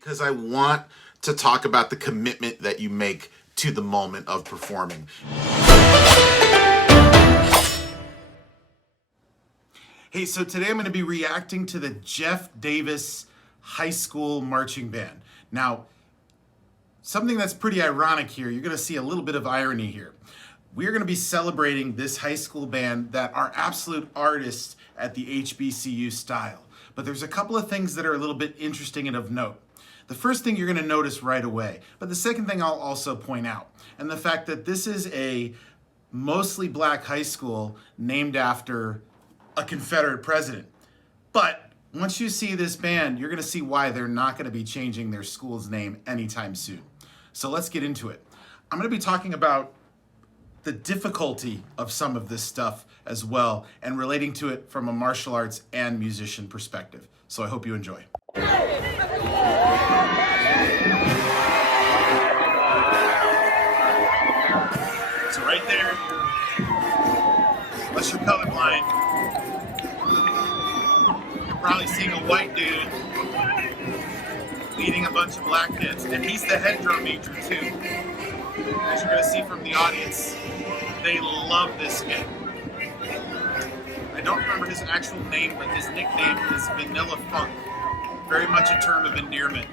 because I want to talk about the commitment that you make to the moment of performing. Hey, so today I'm going to be reacting to the Jeff Davis High School Marching Band. Now, something that's pretty ironic here, you're going to see a little bit of irony here. We're going to be celebrating this high school band that are absolute artists at the HBCU style. But there's a couple of things that are a little bit interesting and of note. The first thing you're going to notice right away, but the second thing I'll also point out, and the fact that this is a mostly black high school named after a Confederate president. But once you see this band, you're going to see why they're not going to be changing their school's name anytime soon. So let's get into it. I'm going to be talking about the difficulty of some of this stuff as well, and relating to it from a martial arts and musician perspective. So I hope you enjoy. So right there, unless you're colorblind, you're probably seeing a white dude leading a bunch of black kids, and he's the head drum major too. As you're going to see from the audience, they love this kid. I don't remember his actual name, but his nickname is Vanilla Funk. Very much a term of endearment.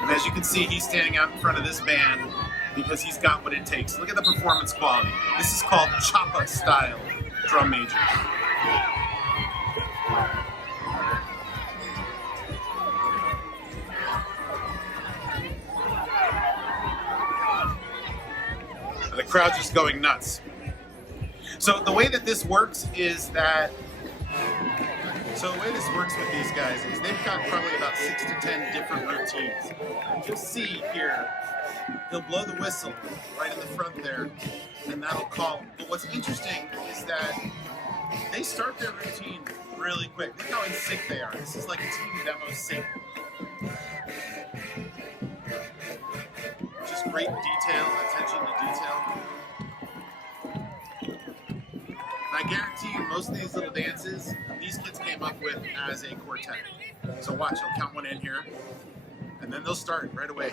And as you can see, he's standing out in front of this band because he's got what it takes. Look at the performance quality. This is called Choppa style drum major. The crowd's just going nuts. So the way that this works is that, the way this works with these guys is they've got probably about 6 to 10 different routines. You'll see here, he'll blow the whistle right in the front there, and that'll call. But what's interesting is that they start their routine really quick. Look how in sync they are. This is like a team demo sync. Just great detail, attention to detail. I guarantee you most of these little dances, these kids came up with as a quartet. So watch, I'll count one in here, and then they'll start right away.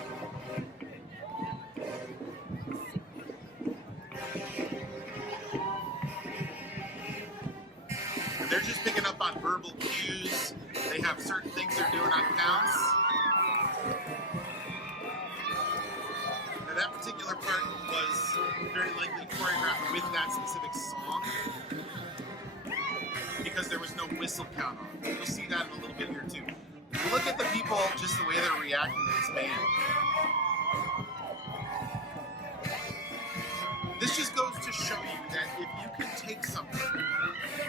And they're just picking up on verbal cues. They have certain things they're doing on counts. Now that particular part was very likely choreographed with that specific song, because there was no whistle count on. You'll see that in a little bit here too. Look at the people, just the way they're reacting to this band. This just goes to show you that if you can take something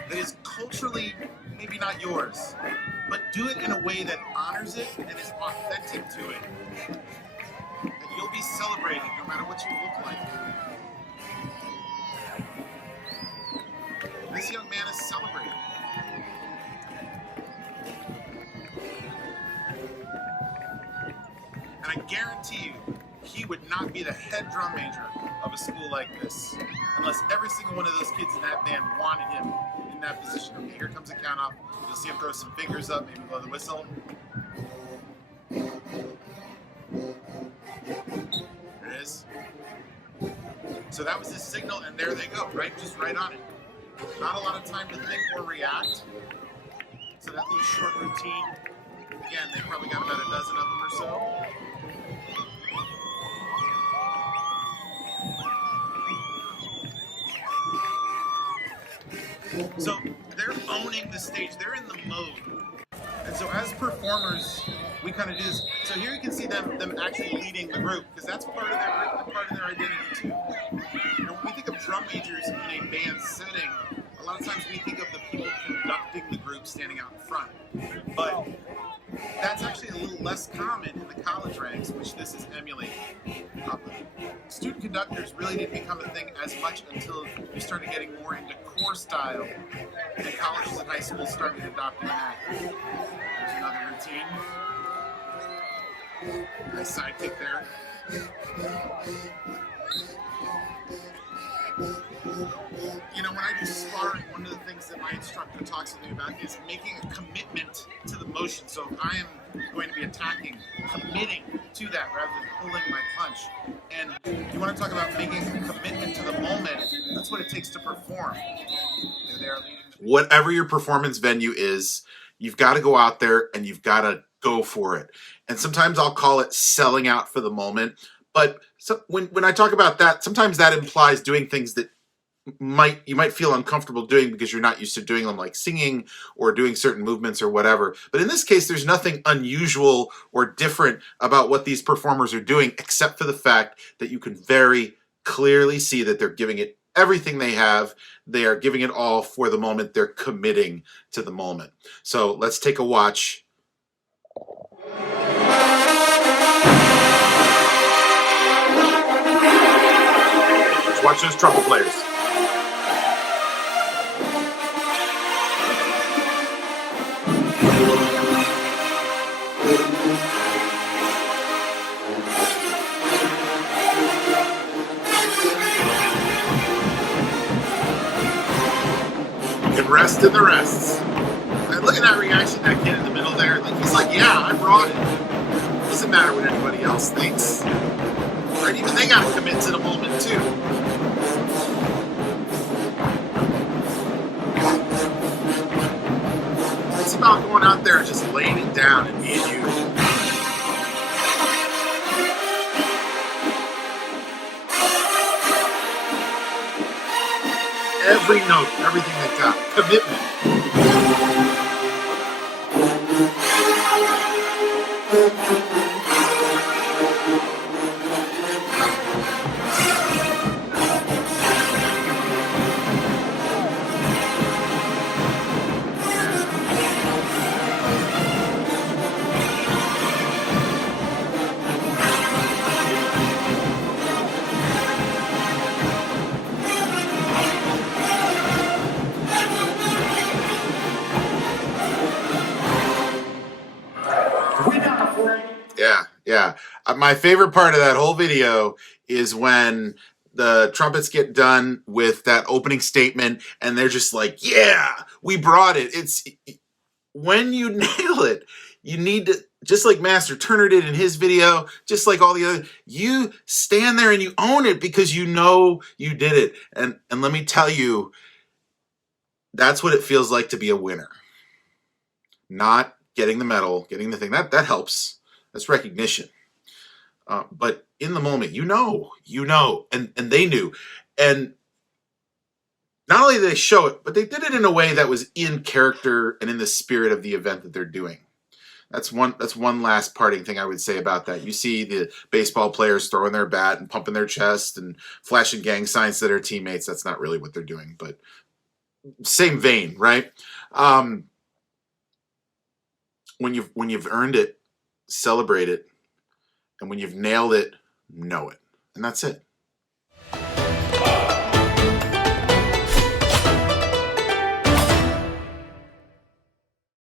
that is culturally maybe not yours, but do it in a way that honors it and is authentic to it, that you'll be celebrated no matter what you look like. This young man is celebrated. And I guarantee you, he would not be the head drum major of a school like this unless every single one of those kids in that band wanted him in that position. Okay, here comes the count off. You'll see him throw some fingers up, maybe blow the whistle. There it is. So that was his signal, and there they go, right? Just right on it. Not a lot of time to think or react. So that little short routine, again, they probably got about a dozen of them or so. So they're owning the stage, they're in the mode. And so as performers, we kind of do this. So here you can see them actually leading the group, because that's part of their identity too. And when we think of drum majors in a band setting, a lot of times we think of the people conducting the group standing out in front. But that's actually a little less common in the college ranks, which this is emulating. Student conductors really didn't become a thing as much until you started getting more into core style, and colleges and high schools started adopting that. There's another routine. Nice side kick there. You know, when I do sparring, one of the things that my instructor talks to me about is making a commitment to the motion. So if I am going to be attacking, committing to that rather than pulling my punch. And you want to talk about making a commitment to the moment, that's what it takes to perform. Whatever your performance venue is, you've got to go out there and you've got to go for it. And sometimes I'll call it selling out for the moment. But so when I talk about that, sometimes that implies doing things that you might feel uncomfortable doing because you're not used to doing them, like singing or doing certain movements or whatever. But in this case, there's nothing unusual or different about what these performers are doing, except for the fact that you can very clearly see that they're giving it everything they have. They are giving it all for the moment. They're committing to the moment. So let's take a watch. Let's watch those trumpet players. And rest in the rests. And look at that reaction, that kid in the middle there. Like, he's like, yeah, I brought it. Doesn't matter what anybody else thinks. Right? Even they got to commit to the moment too. It's about going out there and just laying it down and being you. Every note, everything they got. Commitment. Yeah. My favorite part of that whole video is when the trumpets get done with that opening statement and they're just like, yeah, we brought it. It's when you nail it, you need to, just like Master Turner did in his video, just like all the other, you stand there and you own it because you know you did it. And let me tell you, that's what it feels like to be a winner. Not getting the medal, getting the thing, that helps. That's recognition. But in the moment, you know, and they knew. And not only did they show it, but they did it in a way that was in character and in the spirit of the event that they're doing. That's one last parting thing I would say about that. You see the baseball players throwing their bat and pumping their chest and flashing gang signs to their teammates. That's not really what they're doing, but same vein, right? When you've earned it, celebrate it. And when you've nailed it, know it. And that's it.